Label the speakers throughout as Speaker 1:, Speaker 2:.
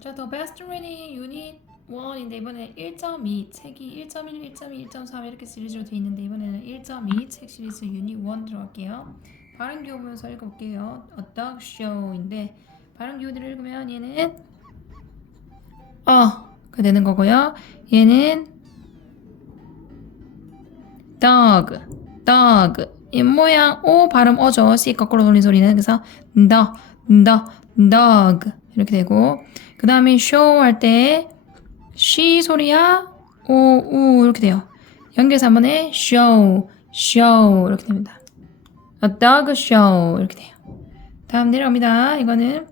Speaker 1: 자, The Best Reading Unit 1인데 이번에는 1.2 책이 1.1, 1.2, 1.3 이렇게 시리즈로 되어 있는데 이번에는 1.2 책 시리즈 유닛 1 들어갈게요. 발음 기호 보면서 읽어볼게요. A dog show인데 발음 기호들을 읽으면 얘는 어가 되는 거고요. 얘는 dog, dog 입 모양 O 발음 어죠. C 거꾸로 돌린 소리는 그래서 the, the, dog 이렇게 되고 그 다음에 show 할 때 she 소리야 오, 우 이렇게 돼요. 연결해서 한 번에 show, 이렇게 됩니다. A dog show 이렇게 돼요. 다음 내려갑니다. 이거는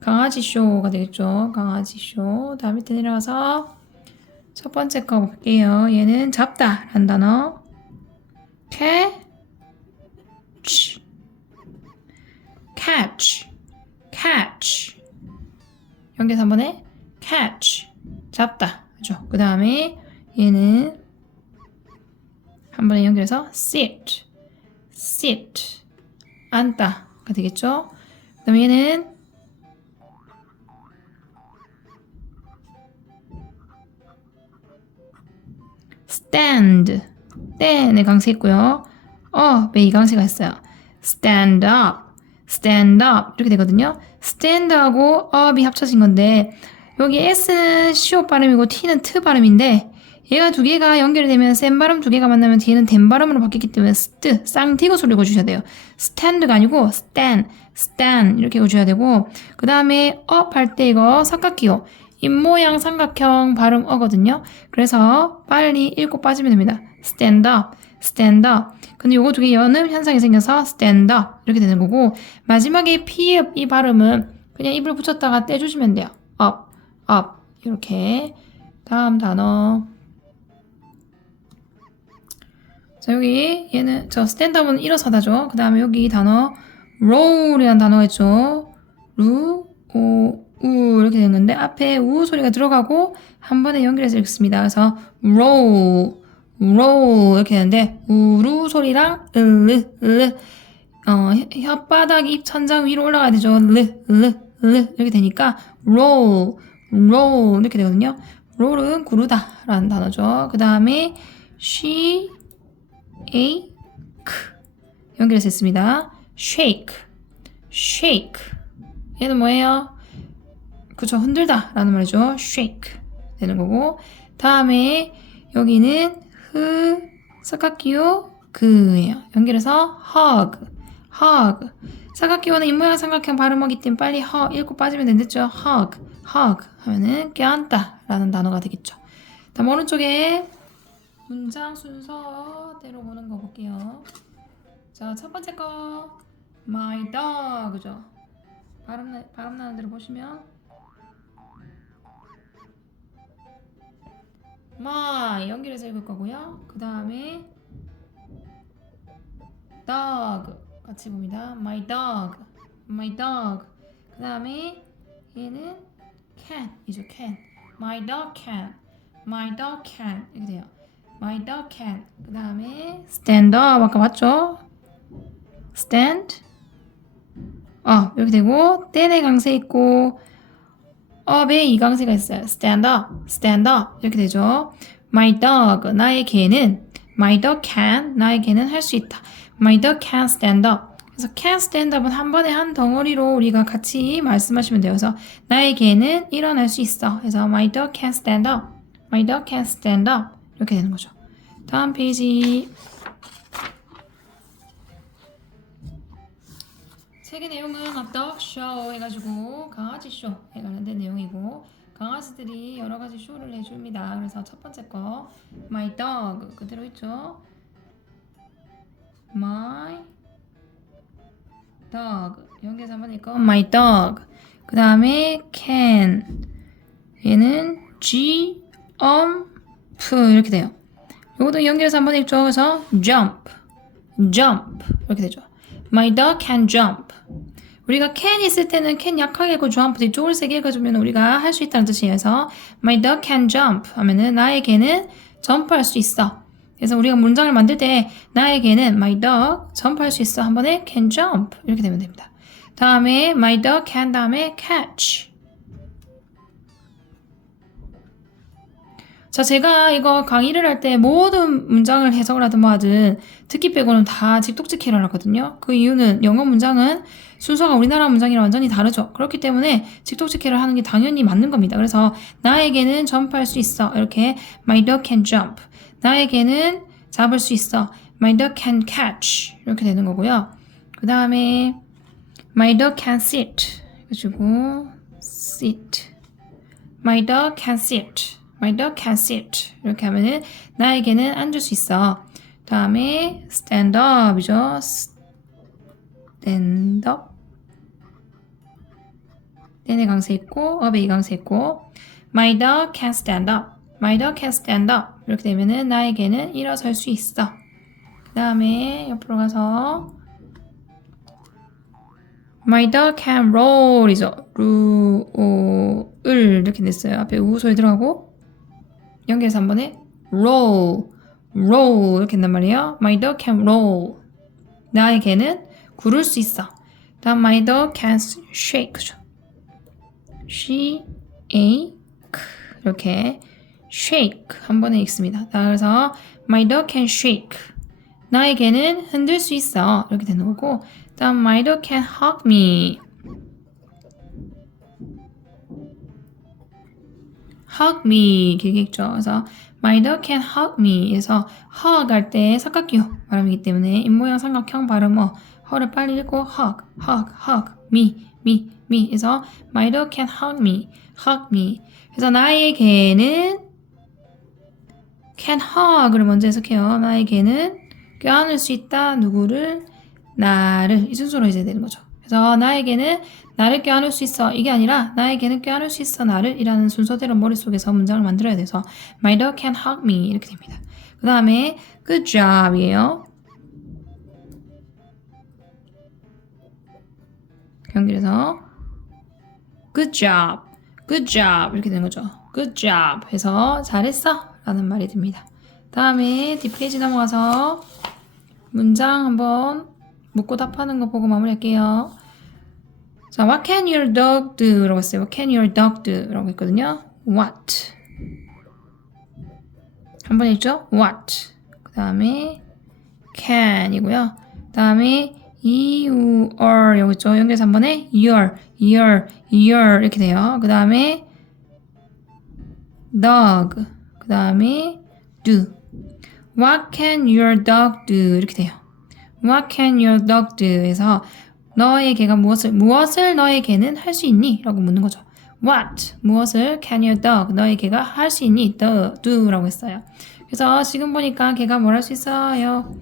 Speaker 1: 강아지 쇼가 되겠죠. 강아지 쇼. 다음 밑에 내려가서 첫 번째 거 볼게요. 얘는 잡다 라는 단어. catch, catch, catch. 연결해서 한 번 에 catch. 잡다. 그죠? 그 다음에 얘는 한 번에 연결해서 sit. sit. 앉다가 되겠죠? 그 다음에 얘는 stand. 땡의 강세 있고요. 어, 네, 이 강세가 있어요. stand up stand up 이렇게 되거든요 stand하고 up이 합쳐진 건데 여기 S는 시옷 발음이고 T는 트 발음인데 얘가 두 개가 연결이 되면 센 발음 두 개가 만나면 뒤에는 된 발음으로 바뀌기 때문에 스트, 쌍티고 소리 읽어주셔야 돼요. stand가 아니고 stand, stand 이렇게 읽어줘야 되고 그 다음에 up 할 때 이거 삼각기호 입모양 삼각형 발음 어거든요. 그래서 빨리 읽고 빠지면 됩니다. stand up, stand up. 근데 요거 두 개 연음 현상이 생겨서 stand up 이렇게 되는 거고 마지막에 피읍 이 발음은 그냥 입을 붙였다가 떼주시면 돼요. up, up 이렇게 다음 단어 자 여기 얘는 저 스탠드업은 일어서다죠. 그 다음에 여기 단어 roll이라는 단어가 있죠. 루, 오, 우 이렇게 되는데 앞에 우 소리가 들어가고 한 번에 연결해서 읽습니다. 그래서 roll, roll 이렇게 되는데 우루 소리랑 으르, 으르 어, 혓바닥 입 천장 위로 올라가야 되죠. 으르, 으르, 으르 이렇게 되니까 roll, 이렇게 되거든요. roll은 구르다 라는 단어죠. 그 다음에 she a k 연결해서 했습니다. shake, shake. 얘는 뭐예요? 그쵸 흔들다 라는 말이죠. shake 되는 거고 다음에 여기는 흐 삼각기호 그예요. 연결해서 hug, hug. 삼각기호는 입모양 삼각형 발음하기 때문에 빨리 허 읽고 빠지면 되겠죠. hug, hug 하면은 껴안다 라는 단어가 되겠죠. 다음 오른쪽에 문장 순서대로 보는 거 볼게요. 자, 첫 번째 거 my dog 그죠? 발음 나, 발음 나는 대로 보시면 my 연결해서 읽을 거고요. 그 다음에 dog 같이 봅니다. my dog, my dog. 그 다음에 얘는 can이죠, can. my dog can, my dog can 이렇게 돼요. My dog can. 그 다음에 stand up 아까 봤죠? stand. 어 이렇게 되고 땐의 강세 있고 up에 이 강세가 있어요. stand up, stand up 이렇게 되죠. My dog 나의 개는 My dog can 나의 개는 할 수 있다. My dog can stand up. 그래서 can stand up은 한 번에 한 덩어리로 우리가 같이 말씀하시면 돼요. 그래서 나의 개는 일어날 수 있어. 그래서 my dog can stand up. My dog can stand up. 이렇게 되는 거죠. 다음 페이지. 책의 내용은 A Dog Show 해가지고 강아지 쇼에 관련된 내용이고 강아지들이 여러 가지 쇼를 해줍니다. 그래서 첫 번째 거 My Dog 그대로 있죠. My Dog 연결해서 한번 읽고 My Dog 그 다음에 Can 얘는 G, um, P 이렇게 돼요. 이것도 연결해서 한번 읽죠. 그래서 jump, jump 이렇게 되죠. My dog can jump. 우리가 can 있을 때는 can 약하게 읽고 jump 뒤쪽을 세게 읽어주면 우리가 할 수 있다는. 그래서 my dog can jump 하면은 나의 개는 점프할 수 있어. 그래서 우리가 문장을 만들 때 나의 개는 my dog 점프할 수 있어 한 번에 can jump 이렇게 되면 됩니다. 다음에 my dog can 다음에 catch 자, 제가 이거 강의를 할 때 모든 문장을 해석을 하든 뭐 하든 듣기 빼고는 다 직독직해를 하거든요. 그 이유는 영어 문장은 순서가 우리나라 문장이랑 완전히 다르죠. 그렇기 때문에 직독직해를 하는 게 당연히 맞는 겁니다. 그래서 나에게는 점프할 수 있어. 이렇게 my dog can jump. 나에게는 잡을 수 있어. my dog can catch. 이렇게 되는 거고요. 그 다음에 my dog can sit. 그리고 sit. My dog can sit. My dog can sit. 이렇게 하면은 나에게는 앉을 수 있어. 다음에 stand up이죠. stand up. 땡의 강세 있고 up의 이강세 있고 My dog can stand up. My dog can stand up. 이렇게 되면은 나에게는 일어설 수 있어. 그 다음에 옆으로 가서 My dog can roll이죠. 루, 오, 을 이렇게 냈어요. 앞에 우 소리 들어가고 연결해서 한 번에 roll, roll 이렇게 한단 말이에요. My dog can roll. 나의 개는 구를 수 있어. 다음 my dog can shake죠. she, a, 이렇게 shake 한 번에 읽습니다. 자, 그래서 my dog can shake. 나의 개는 흔들 수 있어. 이렇게 되는 거고 다음 my dog can hug me. Hug me 길게 읽죠. 그래서 my dog can hug me. 그래서 hug 할 때 삼각기호 발음이기 때문에 입모양 삼각형 발음어 허를 빨리 읽고 hug, hug, hug, me, me, me. 그래서 my dog can hug me, hug me. 그래서 나의 개는 can hug을 먼저 해석해요. 나의 개는 껴안을 수 있다. 누구를? 나를. 이 순서로 이제 되는 거죠. 그래서 나에게는 나를 껴안을 수 있어. 이게 아니라 나에게는 껴안을 수 있어. 나를 이라는 순서대로 머릿속에서 문장을 만들어야 돼서 My dog can hug me 이렇게 됩니다. 그 다음에 good job이에요. 연결해서 good job, good job 이렇게 되는 거죠. good job 해서 잘했어 라는 말이 됩니다. 다음에 뒷페이지 넘어가서 문장 한번 묻고 답하는 거 보고 마무리할게요. 자, what can your dog do? 라고 했어요. what can your dog do? 라고 했거든요. what. 한번 읽죠? what. 그 다음에 can이고요. 그 다음에 you are 여기 있죠? 연결해서 한 번에 your, your, your 이렇게 돼요. 그 다음에 dog. 그 다음에 do. What can your dog do? 이렇게 돼요. What can your dog do? 해서 너의 개가 무엇을 무엇을 너의 개는 할 수 있니? 라고 묻는 거죠. What 무엇을 can your dog 너의 개가 할 수 있니? The do라고 했어요. 그래서 지금 보니까 개가 뭘 할 수 있어요?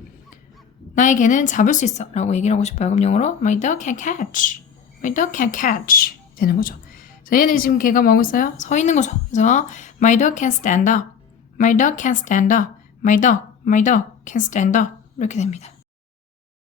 Speaker 1: 나의 개는 잡을 수 있어 라고 얘기를 하고 싶어요. 그럼 영어로 My dog can catch. My dog can catch 되는 거죠. 자, 얘는 지금 개가 뭐 하고 있어요? 서 있는 거죠. 그래서 My dog can stand up. My dog can stand up. My dog, my dog can stand up. 이렇게 됩니다.